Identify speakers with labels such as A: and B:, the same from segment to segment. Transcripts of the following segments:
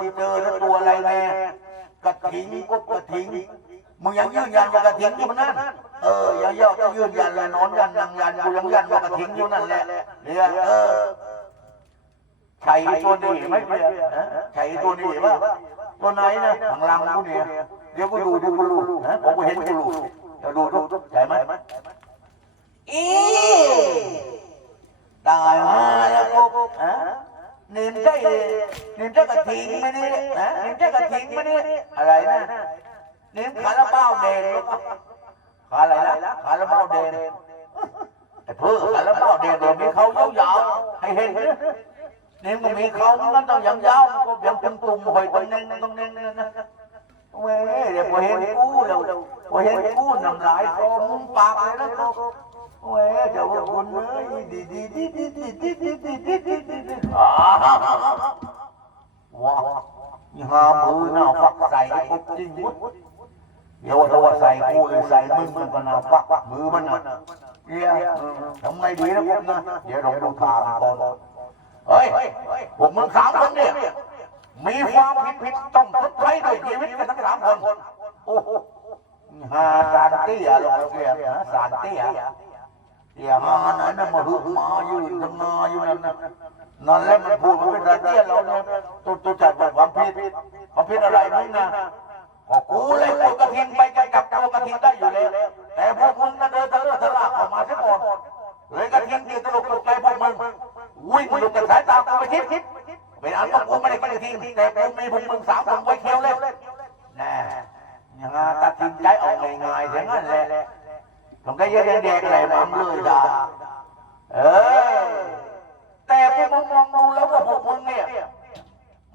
A: อดิมึงเจอแล้วตัวอะไรแน่กระทิงก็กระทิงมึงยังยืนยันว่ากระทิงอยู่นั่นเออยังยอดก็ยืนยันเลยนอนยันนางยันกูยังยันว่ากระทิงอยู่นั่นแหละเนี่ยเออไข่ตัวนี้ไหมเนี่ยฮะไข่ตัวนี้ป่ะตัวไหนนะข้างหลังกูเนี่ยเดี๋ยวกูดูดูกูรู้ฮะผมก็เห็นกูรู้เดี๋ยวดูดูใช่ไหมอีตายมาแล้วกูฮะ นิมใจเนิมใจกระทิงมานี่ฮะนิมใจกระทิงมานี่อะไรนะนิมขาละเบ้าแดงหรือเปล่าขาอะไรนะขาละเบ้าแดงไอ้เพื่อขาละเบ้าแดงเดี๋ยวมีเขายาวๆให้เห็นนะนิมก็มีเขามันต้องยาวๆก็ยังเป็นตุ่มหอยตรงนี้ตรงนี้นะเว้ยเดี๋ยวพอเห็นกูแล้วพอเห็นกูน้ำลายโตมุมปากเลยนะกูโอ้ยเจ้าคุณเอ้ยดีดีดีดีดี ว้ามีหามือหน้าฟักใส่กูจริงเดี๋ยวถ้าว่าใส่กูเลยใส่มึงมันก็น่าฟักมือมันน่ะเนี่ยทำไงดีนะผมนะเดี๋ยวลองดูทางก่อนเฮ้ยพวกมึงสามคนเนี่ยมีความผิดผิดต้องชดใช้ด้วยชีวิตกันทั้งสามคนโอ้โหหาสารเตี้ยลงเสียหาสารเตี้ยอย่ามาไหนนะมาฮึมายืนทำนาอยู่นั่นนะ นั่นแหละมันพูดมันเป็นรเดียเราเนี่ยตัวตัวจัดแบบความผิดความผิดอะไรมึงนะก็กูเลยกูกระทิงไปจะจับตัวกระทิงได้อยู่แล้วแต่พวกมึงน่ะเดินเลาะทะลาออกมาซะก่อนเลยกระทิงตีตลกตกใจพวกมึงวิ่งหลุดจากสายตากูไปทิศเป็นอันว่ากูไม่ได้กระทิงแต่กูมีพวกมึงสามคนไว้เคี้ยวเลยแน่ยังไงตัดสินใจออกง่ายๆอย่างนั้นแหละผมก็ยังแดงๆอะไรมั่งเลยด่าเออ มองดูแล้วว่าพวกมึงเนี่ย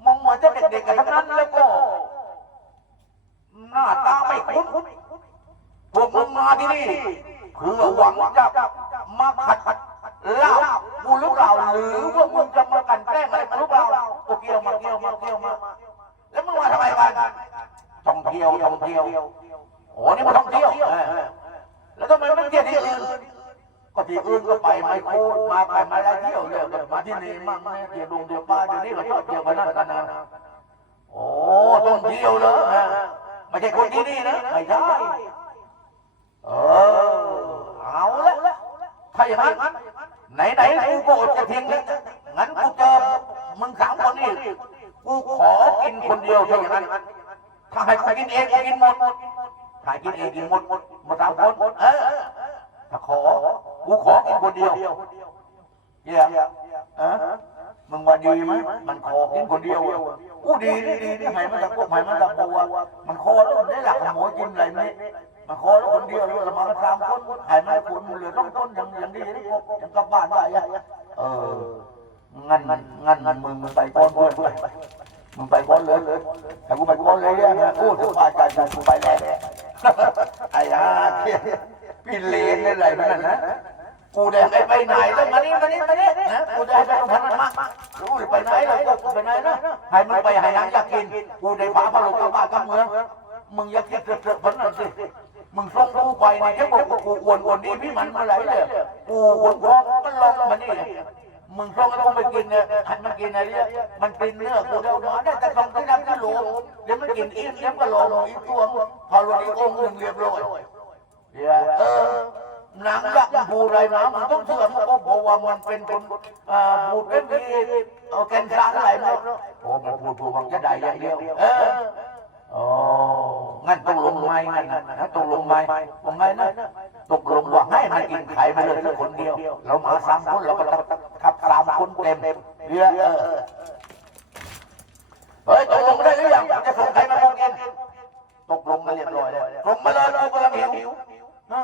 A: มองเหมือนจะเด็กๆกันทั้งนั้นแล้วก็หน้าตาไม่คุ้นพวกมึงมาที่นี่เพื่อหวังจะมาขัดขัดลาบกูหรือเปล่าหรือว่ามึงจะมากันแกล้งอะไรกูหรือเปล่าโอเกี่ยวมาเกี่ยวมาเกี่ยวมาแล้วมึงมาทำไมกันท่องเที่ยวท่องเที่ยวโอ้นี่มาท่องเที่ยวแล้วทำไมไม่เที่ยวที่อื่น ก็ที่อื่นก็ไปไม่คูดมาไปมาได้เที่ยวเนี่ยก็มาที่นี่มั่งแม่เที่ยวดงเที่ยวป้าเดี๋ยวนี้ก็ชอบเที่ยวกันนั่นกันนะโอ้ต้องเที่ยวเลยนะไม่ใช่คนที่นี่นะไม่ใช่เออเอาละถ้าอย่างนั้นไหนไหนๆกูก็อดจะทิ้งแล้วงั้นกูเจอมึงสามคนนี่กูขอกินคนเดียวถ้าอย่านั้นถ้าให้กูกินเองกูกินหมดถ่ากินเองกินหมดหมดหมดสามคนเออถ้าขอ กูขอกินคนเดียวเยี่ยออมึงว่าดีไหมมันขอกินคนเดียวอะกูดีดีดีดีไหมันตะกุกไหมันตะบัวมันขอแล้วมันได้หลักขโมยกินอะไรนี่มันขอแล้วคนเดียวแล้วมากันสามคนไหมันคนเหลือต้องต้นอย่างอย่างดีนี่พวกยังกลับบ้านได้อะเอองั้นงั้นงั้นงั้นมึงมึงไปก้อนเพื่อนไปมึงไปก้อนเลยเลยแต่กูไปก้อนเลยเนี่ยโอ้สบายใจใจกูไปแล้วไอ้ห่าพี่เลนอะไรนั่นนะ กูแดงไปไหนแล้วมานี่มานี่มานี่นะกูแดงไปพันมันมากรู้ไปไหนแล้วกูไปไหนนะให้มันไปให้นางอยากกิน กูได้พาพาลูกกลับบ้านกับเมืองมึงอยากเกินเสือกๆพันนั่นสิมึงส่งกูไปนี่แค่บอกกูอ้วนอ้วนนี่พี่มันมาไหลเลยกูอ้วนท้องมันลงมานี่มึงส่งกูไปกินเนี่ยให้มันกินอะไรเนี่ยมันกินเนื้อกูเดียวได้แต่ส่งที่น้ำที่หลวงเดี๋ยวมันกินอิ่มเดี๋ยวก็ลงอีกตัวพอลงอีกองค์หนึ่งเรียบร้อยเออ หนังยักษ์บูไรนะมันต้องเชื่อมันก็บอกว่ามันเป็นคนบูดเป็นมีเอาแกนสารอะไรมาโอ้มันพูดพูดมันจะได้อย่างเดียวเออโอ้งั้นตกลงไหมงั้นนะตกลงไหมว่าไงนะตกลงว่าให้มันกินไข่ไปเลยแค่คนเดียว เรามาสามคนเราก็ต้องขับสามคนเต็มเรือเออเฮ้ยตกลงได้หรือยังจะส่งใครมากินตกลงมาเรียบร้อยแล้วส่งมาเลยกูกำลังหิวนะ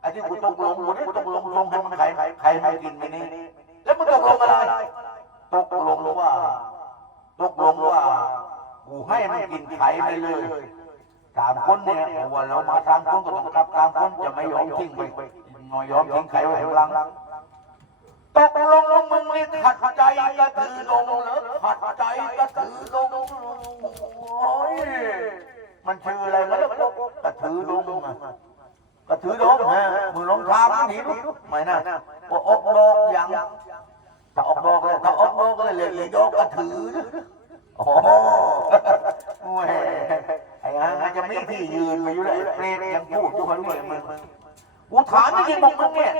A: ไอ้ที่กูตกลงกูนี่ตกลงลงให้มันใครใครให้กินไปนี่แล้วมึงตกลงอะไรตกลงว่าตกลงว่ากูให้มันกินไข่ไปเลยสามคนเนี่ยว่าเรามาสามคนก็ต้องกลับสามคนจะไม่ยอมทิ้งไปไม่ยอมทิ้งไข่ไว้ข้างหลังตกลงลงมึงนี่ขัดใจกระถือลงเหรอขัดใจกระถือลงโอ้ยมันชื่ออะไรมาแล้วกระถือลงอะ กระถือโดมฮะมึงลองทามหนีดูไม่น่ะว่าออกดอกยังถ้าออกดอกเลยถ้าออกดอกเลยเลยเลยโยกกระถือโอ้โหแหมไอ้ฮะจะไม่ที่ยืนมาอยู่เลยเปรตยังพูดทุกคนเนี่ยมึงกูถามจริงๆบอกมึงเนี่ย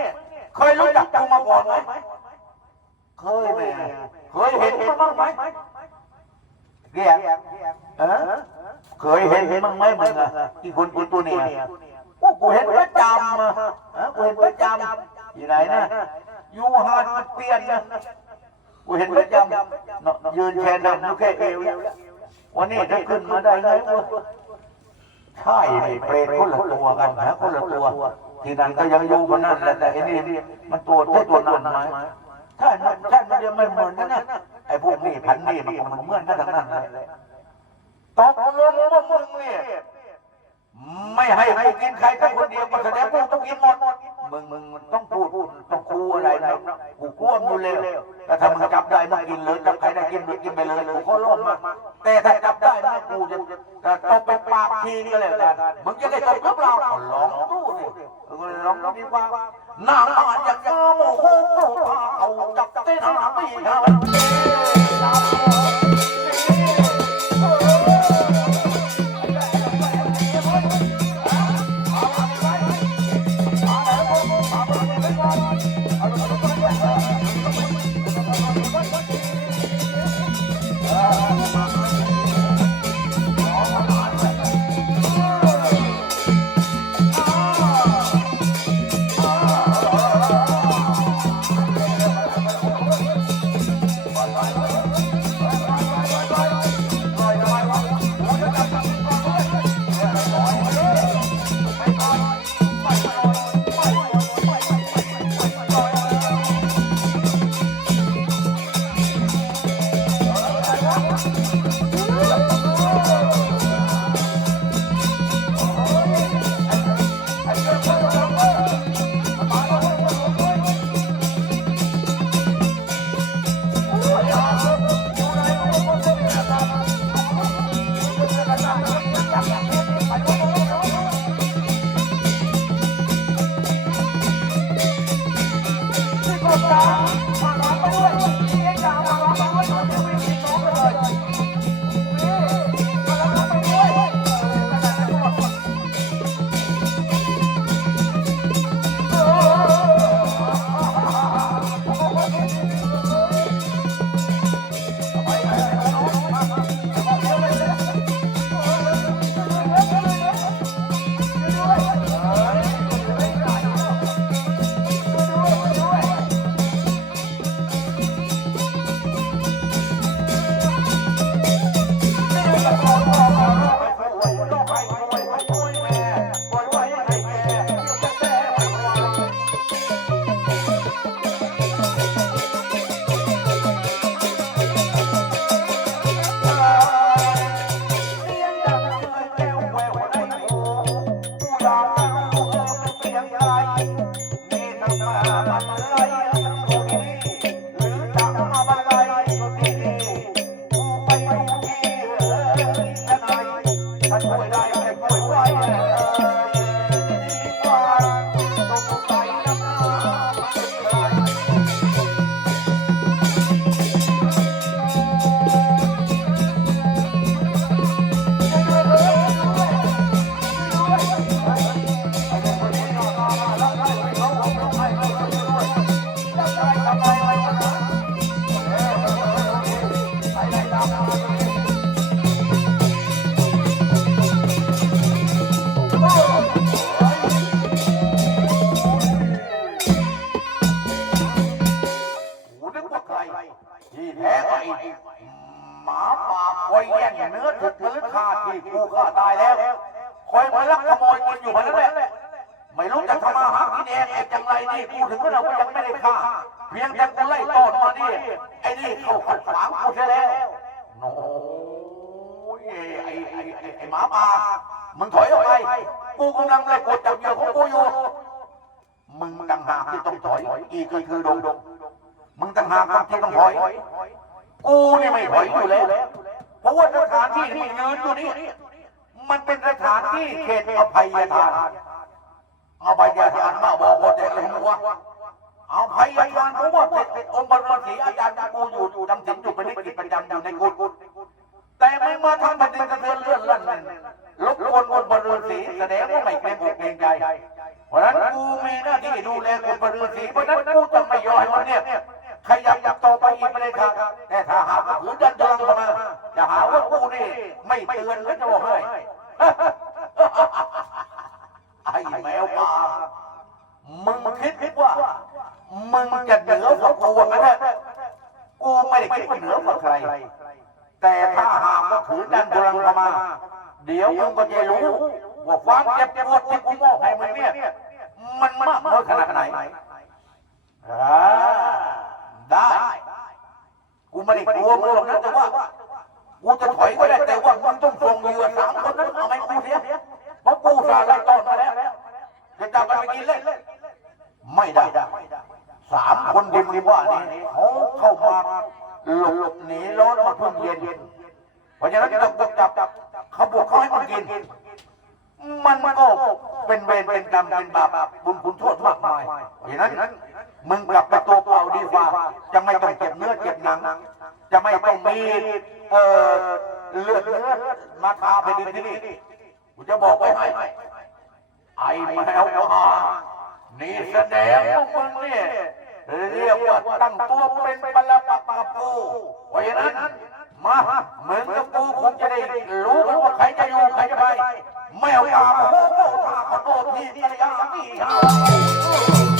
A: เคยรู้จักกูมาก่อนไหมเคยไหมเคยเห็นมาบ้างไหมเรียกเออเคยเห็นเห็นบ้างไหมมึงอะที่คนคนตัวเนี่ย อ้กูเห็นประจำอะเออกูเห็นประจำอยู่ไหนนะอยู่หาดมันเปลี่ยนนะกูเห็นประจำเนาะยืนแค่ดำอยู่แค่เอวเนี่ยวันนี้จะขึ้นมาได้ไงวะใช่ไอ้เปรตคนละตัวกันนะคนละตัวที่นั่นก็ยังอยู่คนนั้นแหละแต่ไอ้นี่มันตัวใช่ตัวนั้นไหมใช่มันใช่มันยังไม่เหมือนกันนะไอ้พวกนี้พันนี่มันก็มันเหมือนกันทั้งนั้นเลยตกลงว่ามึงเนี่ย ไม่ให้กูกินใครแค่คนเดียวก็แสดงว่าต้องกินหมดมึงมึงต้องพูดพูดต้องคูอะไรนะกูกลัวมึงเลยแต่ถ้ามึงจับได้มึงกินเลยจับใครได้กินกินไปเลยกูก็ร้องมาแต่ถ้าจับได้นะกูจะจะตบไปปากทีนี่เลยกันมึงจะได้ตบหรือเปล่าก็ลองดูดิเออลองดีกว่าหน้าอ่านอย่ากจะโมโหเอาจับเต้นหาไม่ได้ ไอ้ไอ้หมาป่ามึงถอยออกไปกูกำลังไล่กดจับเหยื่อของกูอยู่ มึงต่างหากที่ต้องถอย อีกก็คือดงดงมึงต่างหากครับที่ต้องถอย กูนี่ไม่ถอยอยู่แล้ว เพราะว่าสถานที่ที่ยืนอยู่นี่มันเป็นสถานที่เขตอภัยทานเอาไปแก้ทานมาบอกว่าเด็กเลยมึงวะเอาไปยทานเพราะว่าเด็กองค์บรมศรีอาจารย์กูอยู่อยู่จำศีลอยู่เป็นนิกิประจำอยู่ในกุฏ แต่ไม่มาทำแผ่นดินกระเทือนเลื่อนลั่นลบกวนองค์บรมศรีแสดงว่าไม่เกรงอกเกรงใจเพราะนั้นกูมีหน้าที่ดูแลคนบริสีเพราะนั้นกูจะไม่ยอมให้มันเนี่ยขยับยับต่อไปอีกไม่ได้ครับแต่ถ้าหากว่าขืนดันดังเข้ามาจะหาว่ากูนี่ไม่เตือนก็จะบอกให้ไอ้แมวป่ามึงคิดว่า มึงจะเหนือกว่ากูงั้นนะกูไม่ได้คิดว่าเหนือกว่าใคร แต่ถ้าหากว่าขืนดันดังเข้ามา เดี๋ยวมึงก็จะรู้ว่าความเจ็บปวดที่กูมอบให้มึงเนี่ยมันมากน้อยขนาดไหนได้ กูไม่ได้กลัวมึงหรอกนะแต่ว่ากูจะถอยก็ได้แต่ว่ามึงต้องส่งเหยื่อสามคนนั้นเอาไปกูเสียเพราะกูสาไล่ต้อนมาแล้วจะจับมันไปกินเล่นไม่ได้สามคนดิมริว่านี่เขาเข้ามา หลบหนีร้อนมาเพิ่งเย็นเพราะฉะนั้นต้องจับเขาบอกเขาให้มันกิน มันก็เป็นเวรเป็นกรรมเป็นบาปบุญคุณโทษมากมายเพราะฉะนั้นมึงกลับไปตัวเปล่าดีกว่า จะไม่ต้องเจ็บเนื้อเจ็บหนัง จะไม่ต้องมีเอ่อเลือดเนื้อมาทาไปดินที่นี่กูจะบอกไว้ให้ไอ้แมวป่านี่แสดงว่ามึงเนี่ย เรียกว่าตั้งตัวเป็นปรปักษ์กับกูเพราะฉะนั้นมาเหมือนกับกูคงจะได้รู้กันว่าใครจะอยู่ใครจะไปแมวป่าโอ้โหตาขอโทษที่ที่ระยะนี่ฮะ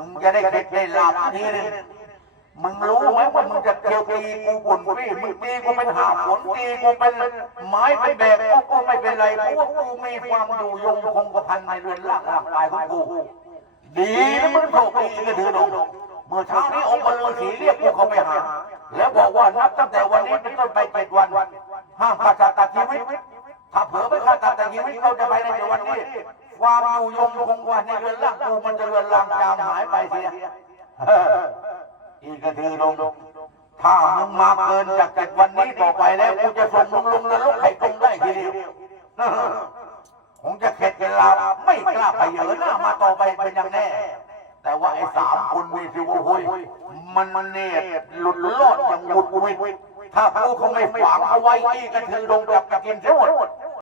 A: มึงจะได้เด็ดได้ลาบทีนึงมึงรู้ไหมว่ามึงจะเกี่ยวตีกูปนปี้มึงตีกูเป็นหาผลตีกูเป็นไม้ไปแบกกูไม่เป็นไรเพราะว่ากูมีความอยู่ยงคงกระพันในเรือนร่างร่างกายของกูดีนะมึงโชคดีก็ถือลงเมื่อเช้านี้องค์บรมศรีเรียกพวกเข้าไปหา แล้วบอกว่านับตั้งแต่วันนี้เป็นต้นไปเจ็ดวันห้ามฆ่าสัยตัดชีวิตถ้าเผลอไปฆ่าสัตว์ตัดชีวิตเขาจะไปในเจ็ดวันนี้ ความอยู่ยงคงวันในเรือนร่างกูมันจะเรือนร่างจางหายไปเสียอีกก็ถือลงถ้ามึงมาเกินจากเจ็ดวันนี้ต่อไปแล้วกูจะส่งมึงลงนรกให้ตรงได้ทีเดียวคงจะเข็ดกันลาไม่กล้าไปเยอะหน้ามาต่อไปเป็นอย่างแน่แต่ว่าไอ้สามคนมีสิวะโอ้ยมันมันเนี่ยหลุดรอดอย่างหุดหวิดถ้ากูเขาไม่ฝังเอาไว้อีกกันถือลงกับกับกินเสียหมด